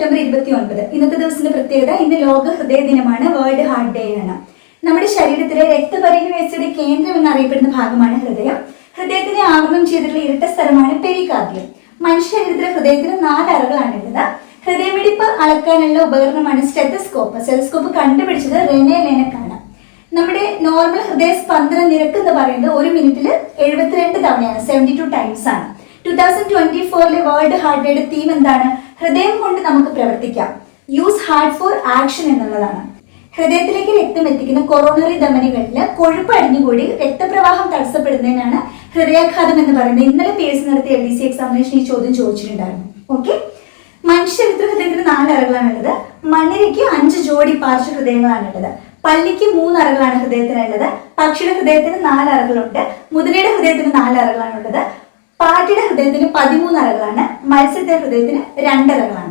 September ഇരുപത്തി ഒൻപത് ഇന്നത്തെ ദിവസത്തിന്റെ പ്രത്യേകത ഇന്ന് ലോക ഹൃദയ ദിനമാണ് വേൾഡ് ഹാർട്ട് ഡേ ആണ്. നമ്മുടെ ശരീരത്തിലെ രക്തപരിവ്യവസ്ഥയുടെ കേന്ദ്രം എന്നറിയപ്പെടുന്ന ഭാഗമാണ് ഹൃദയം. ഹൃദയത്തിനെ ആവരണം ചെയ്തിട്ടുള്ള ഇരട്ട സ്ഥലമാണ് പെരികാർഡിയം. മനുഷ്യ ശരീരത്തിലെ ഹൃദയത്തിന് നാല് അറകളാണുള്ളത് ഹൃദയമിടിപ്പ് അളക്കാനുള്ള ഉപകരണമാണ് സ്റ്റെത്തസ്കോപ്പ് സ്റ്റെത്തസ്കോപ്പ് കണ്ടുപിടിച്ചത് റെനെ ലെനക്കാണ്. നമ്മുടെ നോർമൽ ഹൃദയ സ്പന്ദന നിരക്ക് എന്ന് പറയുന്നത് ഒരു മിനിറ്റിൽ എഴുപത്തിരണ്ട് തവണയാണ് സെവന്റി ടു ടൈംസ് ആണ്. ടൂ തൗസൻഡ് ട്വന്റി ഫോറിലെ വേൾഡ് ഹാർട്ട് ഡേയുടെ തീം എന്താണ്? ഹൃദയം കൊണ്ട് നമുക്ക് പ്രവർത്തിക്കാം. യൂസ് ഹാർട്ട് ഫോർ ആക്ഷൻ എന്നുള്ളതാണ്. ഹൃദയത്തിലേക്ക് രക്തം എത്തിക്കുന്ന കൊറോണറി ധമനികളിൽ കൊഴുപ്പ് അടിഞ്ഞുകൂടി രക്തപ്രവാഹം തടസ്സപ്പെടുന്നതിനാണ് ഹൃദയാഘാതം എന്ന് പറയുന്നത്. ഇന്നലെ പി എസ് നടത്തിയ എൽ ഡി സി എക്സാമിനേഷൻ ഈ ചോദ്യം ചോദിച്ചിട്ടുണ്ടായിരുന്നു. ഓക്കെ മനുഷ്യരിത്ര ഹൃദയത്തിന് നാല് അറകളാണുള്ളത്. മണ്ണിരയ്ക്ക് അഞ്ച് ജോഡി പാർശ്വ ഹൃദയങ്ങളാണുള്ളത്. പല്ലിക്ക് മൂന്ന് അറകളാണ് ഹൃദയത്തിനുള്ളത്. പക്ഷിയുടെ ഹൃദയത്തിന് നാല് അറകളുണ്ട്. മുതിരയുടെ ഹൃദയത്തിന് നാല് അറകളാണുള്ളത്. പാട്ടിയുടെ ഹൃദയത്തിന് പതിമൂന്ന് അറകളാണ് മത്സ്യത്തിന്റെ ഹൃദയത്തിന് രണ്ട് അറകളാണ്.